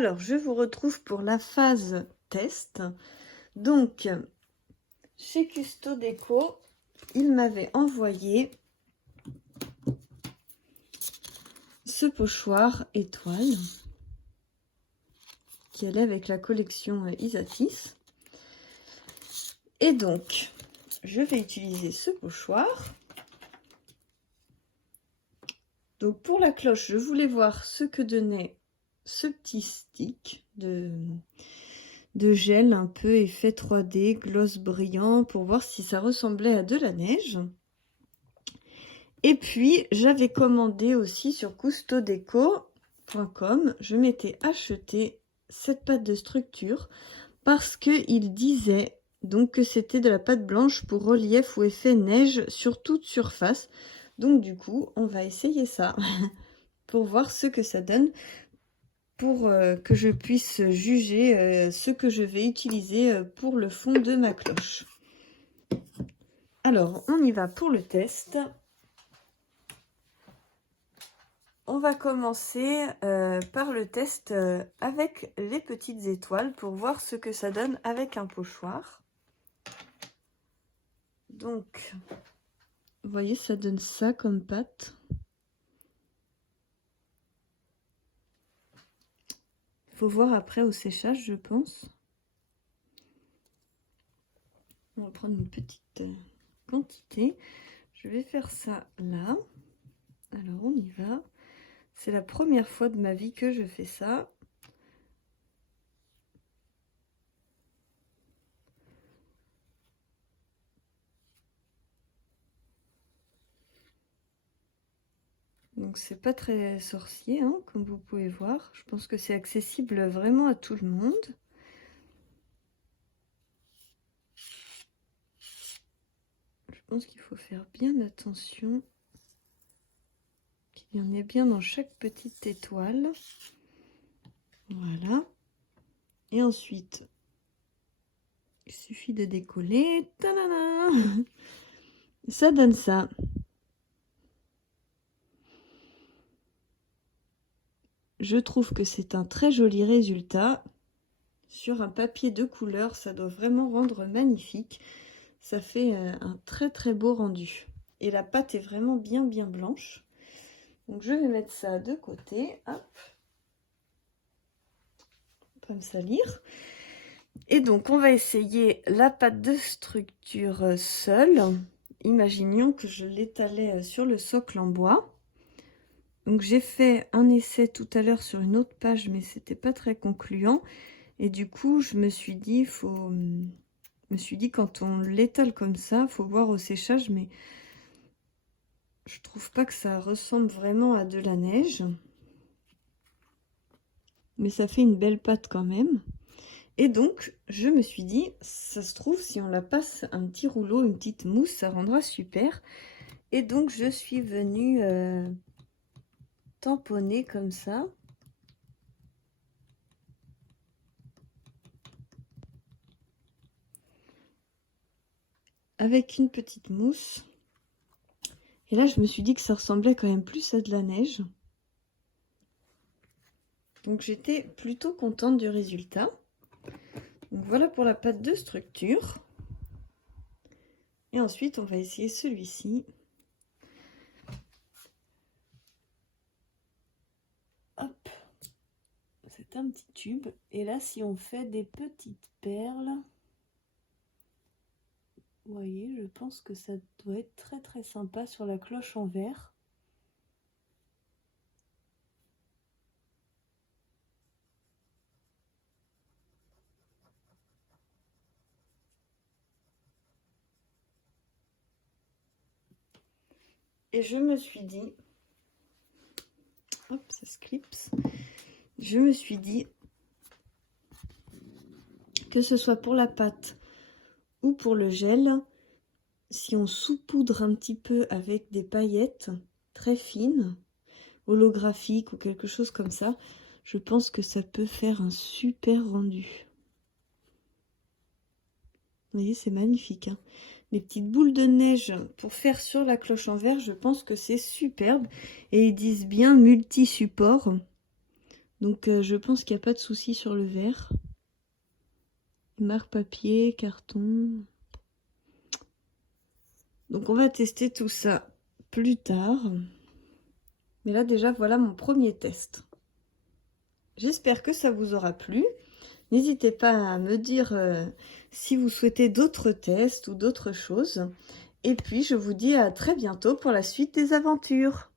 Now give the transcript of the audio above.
Alors, je vous retrouve pour la phase test. Donc, chez Custo Déco, il m'avait envoyé ce pochoir étoile qui allait avec la collection Isatis. Et donc, je vais utiliser ce pochoir. Donc, pour la cloche, je voulais voir ce que donnait ce petit stick de gel un peu effet 3D, gloss brillant, pour voir si ça ressemblait à de la neige. Et puis, j'avais commandé aussi sur custodeco.com, je m'étais acheté cette pâte de structure parce qu'il disait donc que c'était de la pâte blanche pour relief ou effet neige sur toute surface. Donc du coup, on va essayer ça pour voir ce que ça donne, pour que je puisse juger ce que je vais utiliser pour le fond de ma cloche. Alors, on y va pour le test. On va commencer par le test avec les petites étoiles pour voir ce que ça donne avec un pochoir. Donc, vous voyez, ça donne ça comme pâte. Il faut voir après au séchage, je pense. On va prendre une petite quantité. Je vais faire ça là. Alors, on y va. C'est la première fois de ma vie que je fais ça. Donc c'est pas très sorcier, hein, comme vous pouvez voir. Je pense que c'est accessible vraiment à tout le monde. Je pense qu'il faut faire bien attention qu'il y en ait bien dans chaque petite étoile. Voilà. Et ensuite, il suffit de décoller. Tadada! Ça donne ça. Je trouve que c'est un très joli résultat. Sur un papier de couleur, ça doit vraiment rendre magnifique. Ça fait un très très beau rendu. Et la pâte est vraiment bien blanche. Donc je vais mettre ça de côté. Hop. Pas me salir. Et donc on va essayer la pâte de structure seule. Imaginons que je l'étalais sur le socle en bois. Donc j'ai fait un essai tout à l'heure sur une autre page, mais c'était pas très concluant. Et du coup, je me suis dit, quand on l'étale comme ça, faut voir au séchage, mais je trouve pas que ça ressemble vraiment à de la neige. Mais ça fait une belle pâte quand même. Et donc, je me suis dit, ça se trouve, si on la passe un petit rouleau, une petite mousse, ça rendra super. Et donc, je suis venue tamponner comme ça. Avec une petite mousse. Et là, je me suis dit que ça ressemblait quand même plus à de la neige. Donc, j'étais plutôt contente du résultat. Donc, voilà pour la pâte de structure. Et ensuite, on va essayer celui-ci. Hop. C'est un petit tube. Et là, si on fait des petites perles, vous voyez, je pense que ça doit être très très sympa sur la cloche en verre. Et je me suis dit, hop, ça se clipse. Je me suis dit que ce soit pour la pâte ou pour le gel, si on saupoudre un petit peu avec des paillettes très fines, holographiques ou quelque chose comme ça, je pense que ça peut faire un super rendu. Vous voyez, c'est magnifique, hein. Les petites boules de neige pour faire sur la cloche en verre, je pense que c'est superbe. Et ils disent bien multi-support. Donc je pense qu'il n'y a pas de souci sur le verre. Marque papier, carton. Donc on va tester tout ça plus tard. Mais là déjà voilà mon premier test. J'espère que ça vous aura plu. N'hésitez pas à me dire si vous souhaitez d'autres tests ou d'autres choses. Et puis je vous dis à très bientôt pour la suite des aventures.